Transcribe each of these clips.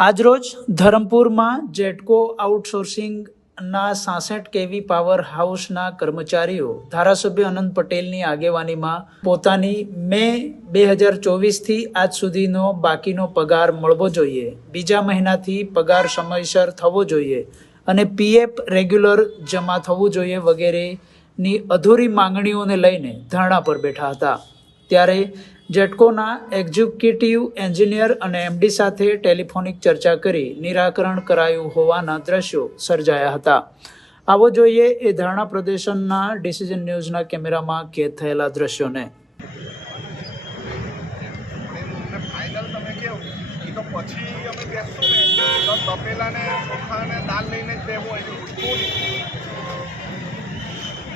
આજરોજ ધરમપુરમાં જેટકો આઉટસોર્સિંગના સાસઠ કેવી પાવર હાઉસના કર્મચારીઓ, ધારાસભ્ય અનંત પટેલની આગેવાનીમાં પોતાની મે બે હજાર ચોવીસથી આજ સુધીનો બાકીનો પગાર મળવો જોઈએ. બીજા મહિનાથી પગાર સમયસર થવો જોઈએ અને પીએફ રેગ્યુલર જમા થવું જોઈએ વગેરેની અધૂરી માંગણીઓને લઈને ધરણા પર બેઠા હતા. ત્યારે જેટકોના એક્ઝિક્યુટિવ એન્જિનિયર અને એમડી સાથે ટેલિફોનિક ચર્ચા કરી નિરાકરણ કરાયું હોવાના દ્રશ્યો સર્જાયા હતા. આવો જોઈએ એ ધરણા પ્રદર્શનના ડિસિઝન ન્યૂઝના કેમેરામાં કેદ થયેલા દ્રશ્યોને. તપેલા ને. દાળ લઈને જ દેવો હોય. ઉઠવું નહીં.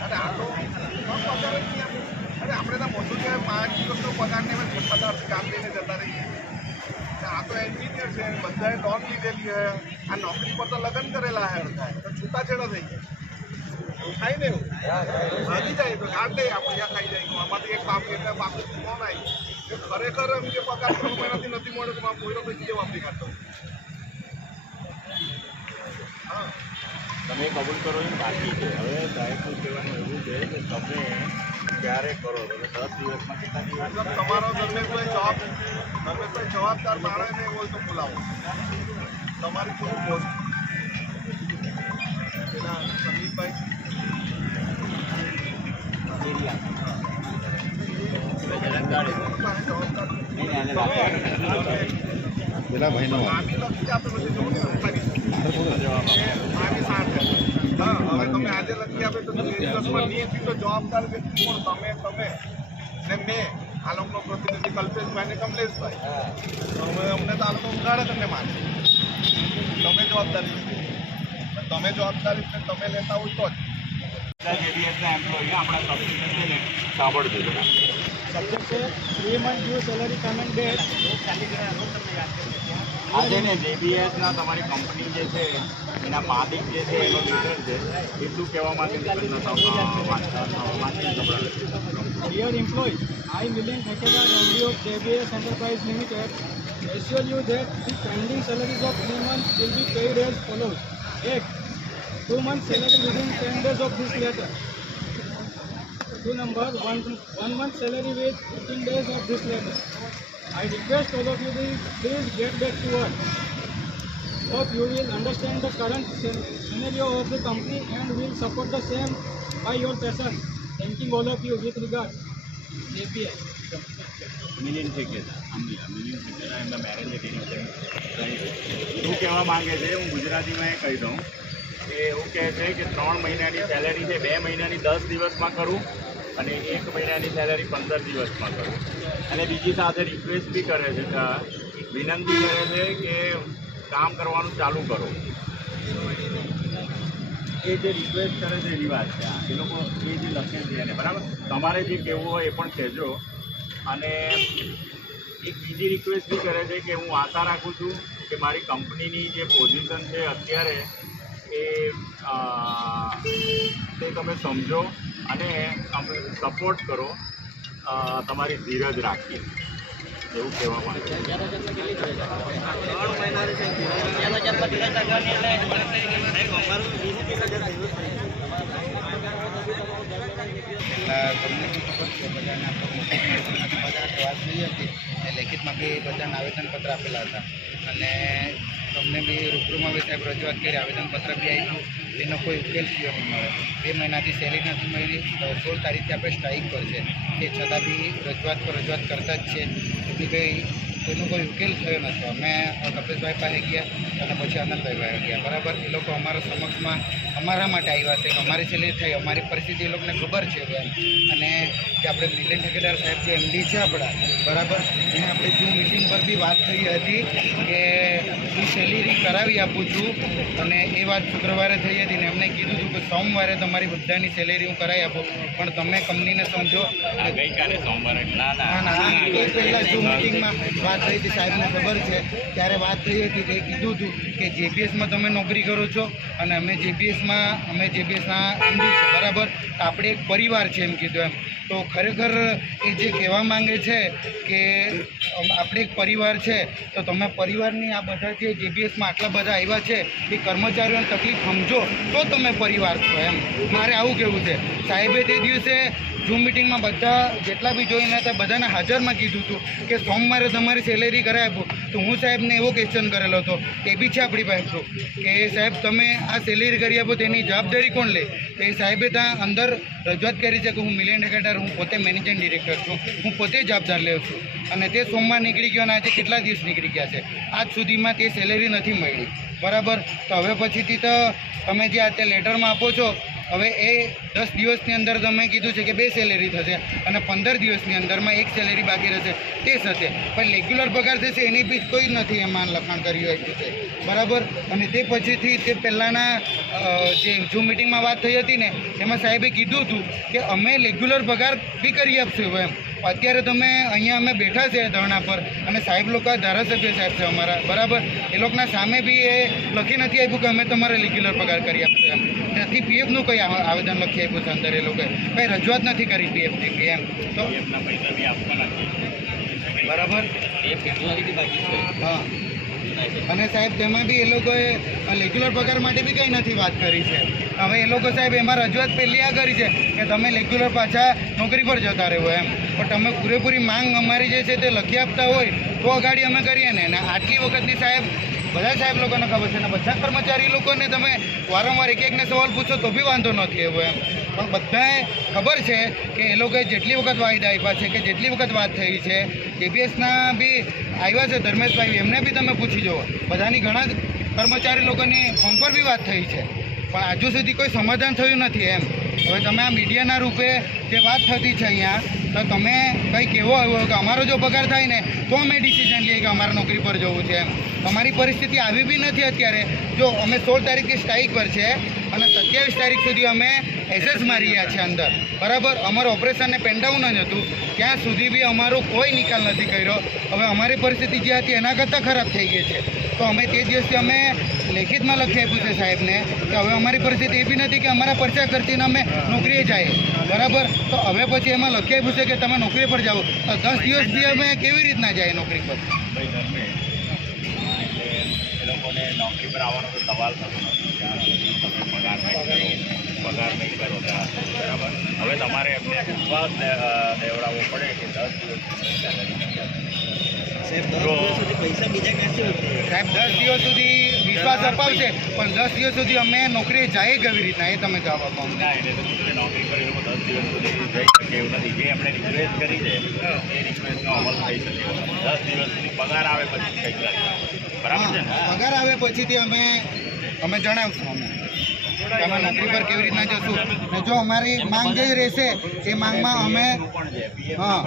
અને અરે આપણે તો મોટું છે પાંચ દિવસનો પગાર ને એમાં પચાસ કામ લઈને જતા રહીએ. આ તો એન્જિનિયર છે બધાએ લોન લીધેલી છે. આ નોકરી પર તો લગ્ન કરેલા છે અડધા તો છૂટાછેડા થઈ ગયા. થાય ને એવું? ભાગી જાય તો ગાંઠ લઈ આપણે ખાઈ જાય. આમાંથી એક બાપ એટલે બાપ કોણ આવી ખરેખર એમ કે પગાર મહિનાથી નથી મળ્યો તો કોઈનો તો જીવ વાપરી કાઢતો. હા. તમે કબૂલ કરો બાકી છે. હવે સાહેબનું કહેવાનું એવું છે કે તમે ક્યારે કરો તમે દસ દિવસમાં કેટલા દિવસ મતલબ તમારો તમે કોઈ જવાબ તમે કોઈ જવાબદાર માણસને હોય તો બોલાવો તમારી થોડું પોસ્ટ પેલા સંદીપભાઈ પેલા ભાઈનો આમી લખી આપે પછી જોઉં ને લખી આમી સાંજે હા હવે તમે આજે લખી આપે તો તો જવાબદાર વ્યક્તિ કોણ તમે તમે ને મેં આ લોકોનો પ્રતિનિધિ કલ્પેશભાઈ ને કમલેશભાઈ. હવે અમને તો આ લોકો ઉઘાડે તમને માને તમે જવાબદારી લીધી. તમે જવાબદારી તમે લેતા હોય તો જ. જેડીએસના એમ્પ્લોયી આપણા સબસ્ટિટ્યૂટ છે ને સાંભળજો જરા. સબ્જેક્ટ છે three month due salary payment date આ છે ને જેબીએસના તમારી કંપની જે છે એના માલિક જે છે એનો લીડર છે એટલું કહેવા છે. Dear employees, I, Milind Thekkedar, MD of JBS Enterprise Limited, assure you that the pending salaries of three months will be paid as follows. એક two months salary within ten days of this letter. Two number one one month salary with fifteen days of this letter. I request all of you to please get back to work. Hope you will understand the current scenario of the company and will support the same by your passion. Thanking all of you with regard. JPS. Milind ઠેકેદાર Ambaliya Milind ઠેકેદાર એમના marriage agreement શું કહેવા માંગે છે હું ગુજરાતીમાં એ કહી દઉં કે એવું કહે છે કે ત્રણ મહિનાની સેલેરી છે બે મહિનાની દસ દિવસમાં કરું અને એક મહિનાની સેલરી પંદર દિવસમાં કરું. અને બીજી સાથે રિક્વેસ્ટ બી કરે છે વિનંતી કરે છે કે કામ કરવાનું ચાલુ કરો. એ જે રિક્વેસ્ટ કરે છે એની વાત છે. એ લોકો એ જે લખે છે એને. બરાબર? તમારે જે કહેવું હોય એ પણ કહેજો. અને એક બીજી રિક્વેસ્ટ બી કરે છે કે હું આશા રાખું છું કે મારી કંપનીની જે પોઝિશન છે અત્યારે એ તે તમે સમજો અને સપોર્ટ કરો તમારી ધીરજ રાખીએ એવું કહેવા માંગે લેખિતમાં બી બધાને આવેદનપત્ર આપેલા હતા. અને તમને બી રૂબરૂમાં બી સાહેબ રજૂઆત કરી, આવેદનપત્ર બી આપ્યું. એનો કોઈ ઉકેલ થયો નહીં મળે. બે મહિનાથી સેલેરી નથી મળી. સોળ તારીખથી આપણે સ્ટ્રાઇક પર છે. તે છતાં બી રજૂઆત પર રજૂઆત કરતા જ છે. એટલે કંઈ એનો કોઈ ઉકેલ થયો નથી. અમે કપિલભાઈ પાસે ગયા અને પછી આનંદભાઈ પાસે ગયા. બરાબર? એ લોકો અમારા સમક્ષમાં અમારા માટે આવ્યા છે. કે અમારી સેલેરી થઈ અમારી પરિસ્થિતિ એ લોકોને ખબર છે અને જે આપણે મિલિયન ઠેકેદાર સાહેબ જે એમડી છે આપણા બરાબર? એને આપણે જૂ મિટિંગ પર બી વાત થઈ હતી કે હું સેલેરી કરાવી આપું છું અને એ વાત શુક્રવારે થઈ હતી ને એમને કીધું હતું કે સોમવારે તમારી બધાની સેલેરી હું કરાવી આપું. પણ તમે કંપનીને સમજો. આ ગઈકાલે સોમવારે? ના ના. ના એ પહેલાં જૂ મિટિંગમાં વાત થઈ હતી, સાહેબને ખબર છે. ત્યારે વાત થઈ હતી કે કીધું હતું કે જેપીએસમાં તમે નોકરી કરો છો અને અમે જેપીએસમાં અમે જેપીએસના એમડી બરાબર? આપણે એક પરિવાર છે એમ કીધું એમ. તો ખરેખર એ જે કહેવા માંગે છે કે આપણે એક પરિવાર છે, તો તમે પરિવારની આ બધા જે જેપીએસમાં આટલા બધા આવ્યા છે, એ કર્મચારીઓને તકલીફ સમજો, તો તમે પરિવાર છો એમ. મારે આવું કહેવું છે. સાહેબે તે દિવસે ઝૂમ મિટિંગમાં બધા જેટલા બી જોઈને હતા, બધાને હાજરમાં કીધું હતું કે સોમવારે તમારી સેલેરી કરાવી આપો. તો હું સાહેબને એવો ક્વેશ્ચન કરેલો હતો, એ બી છે આપણી પાસે? કે, સાહેબ, તમે આ સેલેરી કરી આપો, તેની જવાબદારી કોણ લે? તો એ સાહેબે ત્યાં અંદર રજૂઆત કરી છે કે હું મિલિયન ડેકેટર હું પોતે મેનેજિંગ ડિરેક્ટર છું, હું પોતે જવાબદાર લેઉં છું. અને તે સોમવાર નીકળી ગયો અને આજે કેટલા દિવસ નીકળી ગયા છે? આજ સુધીમાં તે સેલેરી નથી મળી. બરાબર? તો હવે પછીથી તો તમે જે અત્યારે લેટરમાં આપો છો હવે એ દસ દિવસની અંદર તમે કીધું છે કે બે સેલેરી થશે અને પંદર દિવસની અંદરમાં એક સેલેરી બાકી રહેશે. તે થશે. પણ રેગ્યુલર પગાર થશે એની બી કોઈ નથી એમાં લખાણ કર્યું આપ્યું છે બરાબર? અને તે પછીથી તે પહેલાંના જે ઝૂમ મિટિંગમાં વાત થઈ હતી ને, એમાં સાહેબે કીધું હતું કે અમે રેગ્યુલર પગાર બી કરી આપશું એમ. અત્યારે તમે અહીંયા અમે બેઠા છે ધરણા પર. અને સાહેબ લોકો ધારાસભ્ય સાહેબ છે અમારા. બરાબર? એ લોકોના સામે બી એ લખી નથી આપ્યું કે અમે તમારે રેગ્યુલર પગાર કરી આપશું એમ. નથી પીએફનું કંઈ આવેદન લખી આપ્યું છે અંદર એ લોકોએ. કંઈ રજૂઆત નથી કરી પીએફની એમ. તો બરાબર? હા. અને સાહેબ, તેમાં બી એ લોકોએ રેગ્યુલર પગાર માટે બી કંઈ નથી વાત કરી છે. હવે એ લોકો સાહેબ, એમાં રજૂઆત પહેલી આ કરી છે કે તમે રેગ્યુલર પાછા નોકરી પર જતા રહો એમ. પણ તમે પૂરેપૂરી માંગ અમારી જે છે તે લખી આપતા હોય, તો અગાડી અમે કરીએ ને. અને આટલી વખતની સાહેબ, બધા સાહેબ લોકોને ખબર છે અને બધા કર્મચારી લોકોને તમે વારંવાર એક એકને સવાલ પૂછો તો બી વાંધો નથી એવો એમ. પણ બધાએ ખબર છે કે એ લોકોએ જેટલી વખત વાયદા આપ્યા છે કે જેટલી વખત વાત થઈ છે જેબીએસના બી આવ્યા છે ધર્મેશભાઈ, એમને બી તમે પૂછી જુઓ. બધાની ઘણા કર્મચારી લોકોની ફોન પર બી વાત થઈ છે. પણ હજુ સુધી કોઈ સમાધાન થયું નથી એમ. હવે તમે આ મીડિયાના રૂપે જે વાત થતી છે અહીંયા, તો તમે કંઈક એવો આવ્યો કે અમારો જો પગાર થાય ને, તો અમે ડિસિઝન લઈએ કે અમારે નોકરી પર જવું છે એમ. અમારી પરિસ્થિતિ આવી બી નથી અત્યારે. જો અમે સોળ તારીખે સ્ટ્રાઇક પર છે અને સત્યાવીસ તારીખ સુધી અમે એસેસ મારી રહ્યા છીએ અંદર. બરાબર, અમારું ઓપરેશનને પેન્ડાઉન જ હતું ત્યાં સુધી બી અમારો કોઈ નિકાલ નથી કર્યો. હવે અમારી પરિસ્થિતિ જે હતી એના કરતાં ખરાબ થઈ ગઈ છે. તો અમે તે દિવસથી અમે લેખિતમાં લખી આપ્યું છે સાહેબને કે હવે અમારી પરિસ્થિતિ એ બી નથી કે અમારા પરચા કરતીને અમે નોકરીએ જાય. બરાબર? તો હવે પછી એમાં લખી આપ્યું છે કે તમે નોકરી પર જાઓ. દસ દિવસ બી અમે કેવી રીતના જાય નોકરી પર? લોકોને નોકરી પર આવવાનો કોઈ સવાલ થતો નથી. જ્યાં સુધી તમે પગાર નહીં કરો. પગાર નહીં કરો. ત્યાં બરાબર? હવે તમારે એમને વિશ્વાસ દેવડાવવો પડે કે દસ દિવસ સાહેબ દસ દિવસ સુધી વિશ્વાસ અપાવશે પણ દસ દિવસ સુધી અમે નોકરીએ જાય કેવી રીતના એ તમે જવાબ આપો. અમને. ના એટલે નોકરી લોકો દસ દિવસ સુધી જઈ શકે એવું નથી. જે એમણે રિક્વેસ્ટ કરી છે એ રિક્વેસ્ટનો અમલ થઈ શકે. એવું દસ દિવસ સુધી પગાર આવે પછી કંઈક કરી બરાબર છે ને? પગાર આવે પછીથી અમે અમે જણાવશું અમે. તમે અમે નોકરી પર કેવી રીતના જશું. ને જો અમારી માંગ જે રહેશે એ માંગમાં અમે હા.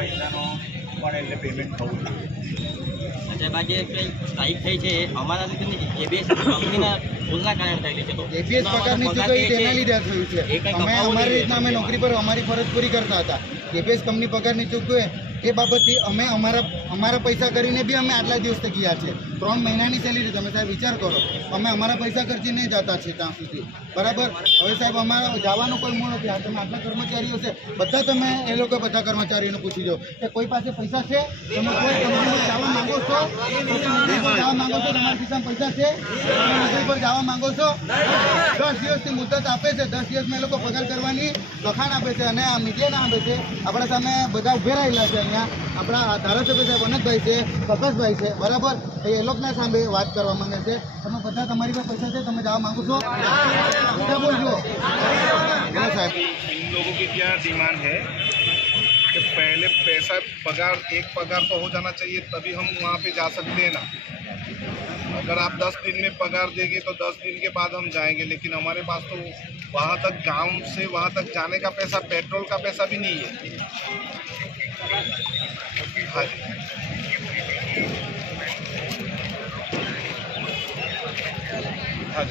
આજે સ્ટ્રાઇક થઈ છે. અમારા લીધે એબીએસ કંપનીના ભૂલના કારણે થયેલી છે. તો એપીએસ પગારની જે તેના લીધે થયું છે. અમે અમારી રીતના અમે નોકરી પર અમારી ફરજ પૂરી કરતા હતા. એપીએસ કંપની પગાર ચૂકવે એ બાબતથી અમે અમારા અમારા પૈસા કરીને બી અમે આટલા દિવસ તક ગયા છે. ત્રણ મહિનાની સેલેરી તમે સાહેબ વિચાર કરો. અમે અમારા પૈસા ખર્ચી નહીં જતા છીએ ત્યાં સુધી. બરાબર? હવે સાહેબ અમારા જવાનું કોઈ મૂળ નથી. આ તમે આટલા કર્મચારીઓ છે, બધા તમે એ લોકો બધા કર્મચારીઓને પૂછી જાઓ કે કોઈ પાસે પૈસા છે? તમે કોઈ કંપનીમાં જવા માંગો છો? જવા માંગો છો? તમારા ખિસ્સામાં પૈસા છે? તમે નોકરી પર જવા માંગો છો? દસ દિવસની મુદત આપે છે. દસ દિવસમાં એ લોકો પગાર કરવાની લખાણ આપે છે અને આ મીડિયાના આપે છે. આપણા સામે બધા ઉભેરાયેલા છે. અહીંયા આપણા આ ધારાસભ્ય સાહેબ અનંતભાઈ છે પ્રકાશભાઈ છે બરાબર એ લોકોના સામે વાત કરવા માંગે છે તમે બધા તમારી પાસે પૈસા છે તમે જવા માંગો છો બધા બોલજો બોલો સાહેબ इन लोगों की क्या डिमांड है कि पहले पैसा पगार एक पगार तो हो जाना चाहिए तभी हम वहाँ पे जा सकते हैं ना अगर आप दस दिन में पगार देंगे तो दस दिन के बाद हम जाएंगे लेकिन हमारे पास तो वहाँ तक गांव से वहाँ तक जाने का पैसा पेट्रोल का पैसा भी नहीं है はい。はい。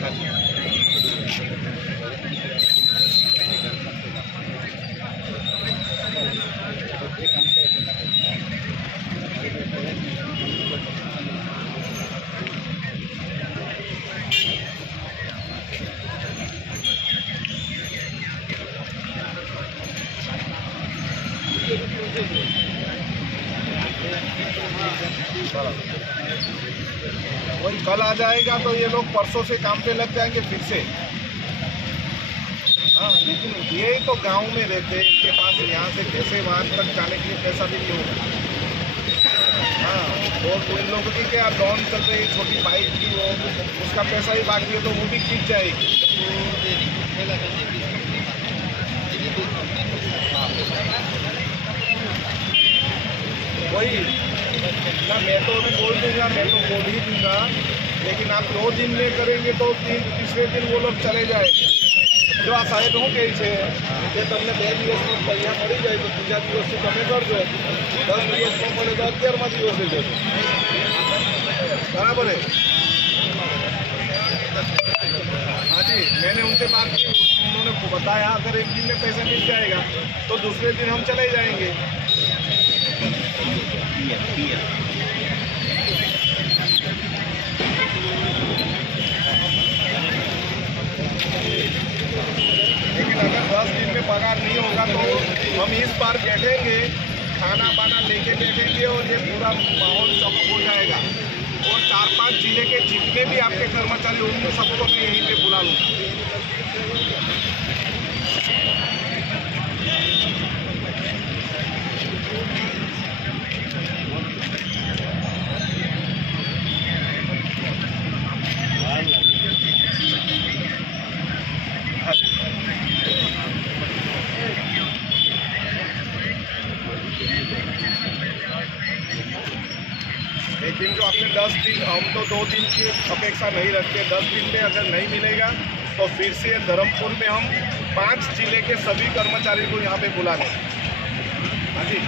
はい परसों से काम पे लग जाएँगे फिर से। हाँ लेकिन ये तो गाँव में रहते इनके पास यहाँ से कैसे वहाँ तक जाने के लिए पैसा भी नहीं होगा हाँ और इन लोगों की क्या लोन चल रही छोटी बाइक की वो, उसका पैसा ही बाकी है तो वो भी खींच जाएगी। वही, ना मैं तो अभी बोल दूँगा, मैं तो बोल ही दूँगा। लेकिन आप दो दिन में करेंगे तो तीन तीसरे दिन वो लोग चले जाएंगे જો આ સાહેબ શું કહે છે કે તમને બે દિવસમાં પૈસા મળી જાય તો ત્રીજા દિવસથી તમે કરજો દસ દિવસમાં મળે તો અગિયારમા દિવસે જજો बराबर है हाँ जी मैंने उनसे बात की उन्होंने बताया अगर एक दिन में पैसा मिल जाएगा तो दूसरे दिन हम चले जाएंगे तो हम इस बार बैठेंगे खाना बाना लेके बैठेंगे और ये पूरा माहौल सब हो जाएगा। और चार पाँच ज़िले के जितने भी आपके कर्मचारी होंगे, सबको मैं यहीं पे बुला लूँगा लेकिन जो आपने दस दिन हम तो दो दिन की अपेक्षा नहीं रखते। दस दिन में अगर नहीं मिलेगा तो फिर से धर्मपुर में हम पाँच ज़िले के सभी कर्मचारी को यहाँ पे बुला लें हाँ जी।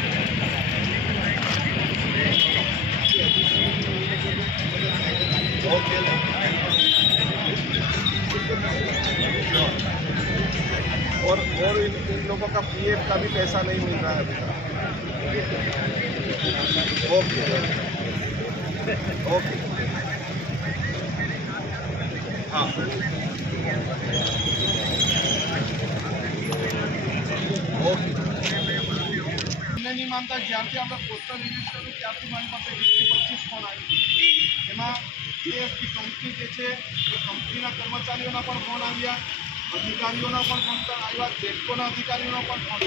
और और इन, इन लोगों का पीएफ का भी पैसा नहीं मिल रहा है अभी ओके। ओके। અમને માનતા, જ્યારથી આપણે પોસ્ટર રિલીઝ કર્યું, ત્યારથી મારી પાસે વીસથી પચીસ ફોન આવી એમાં જીએસટી કંપની જે છે, એ કંપનીના કર્મચારીઓના પણ ફોન આવ્યા, અધિકારીઓના પણ ફોન આવ્યા જેટકોના અધિકારીઓના પણ ફોન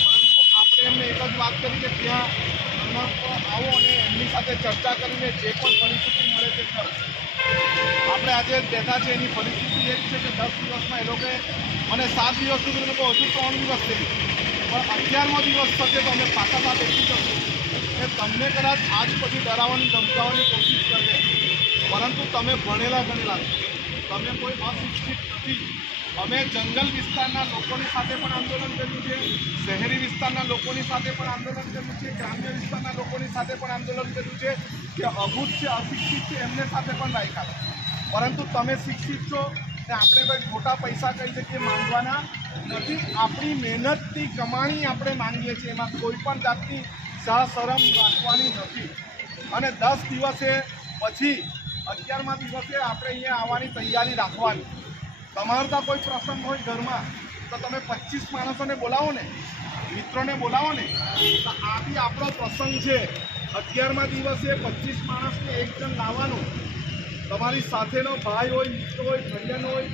પરંતુ આપણે એમને એક જ વાત કરી કે ત્યાં આવો અને એમની સાથે ચર્ચા કરીને જે પણ પરિસ્થિતિ મળે તે આપણે આજે બેઠા છે એની પરિસ્થિતિ એ છે કે દસ દિવસમાં એ લોકોએ મને સાત દિવસ સુધી લોકો હજુ ત્રણ દિવસ થઈ પણ અગિયારમો દિવસ થશે તો અમે પાછા સાથ એટલી શકશું કે તમને કદાચ આજ પછી ડરાવવાની ધમકાવવાની કોશિશ કરશે પરંતુ તમે ભણેલા ગણેલા છો. તમે કોઈ અશિક્ષિત નથી. અમે જંગલ વિસ્તારના લોકોની સાથે પણ આંદોલન કર્યું છે. શહેરી વિસ્તારના લોકોની સાથે પણ આંદોલન કર્યું છે. ગ્રામ્ય વિસ્તારના લોકોની સાથે પણ આંદોલન કર્યું છે કે અભૂત છે, અશિક્ષિત છે, એમને સાથે પણ રાખ્યા પરંતુ તમે શિક્ષિત છો ને આપણે કોઈ ખોટા પૈસા કહી શકીએ માંગવાના નથી. આપણી મહેનતની કમાણી આપણે માંગીએ છીએ. એમાં કોઈ પણ જાતની સહશરમ રાખવાની નથી. અને દસ દિવસે પછી, અગિયારમા દિવસે આપણે અહીંયા આવવાની તૈયારી રાખવાની. તમારે ત્યાં કોઈ પ્રસંગ હોય ઘરમાં, તો તમે પચીસ માણસોને બોલાવો ને, મિત્રોને બોલાવો ને, તો આ બી આપણો પ્રસંગ છે. અગિયારમા દિવસે પચીસ માણસને એક જણ લાવવાનું. તમારી સાથેનો ભાઈ હોય, મિત્ર હોય ભાઈબંધ હોય,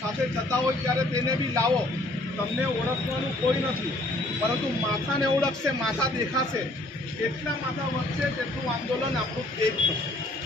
સાથે જતા હોય ત્યારે તેને બી લાવો. તમને ઓળખવાનું કોઈ નથી. પરંતુ માથાને ઓળખશે, માથા દેખાશે. જેટલા માથા વધશે, તેટલું આંદોલન આપણું એક થશે.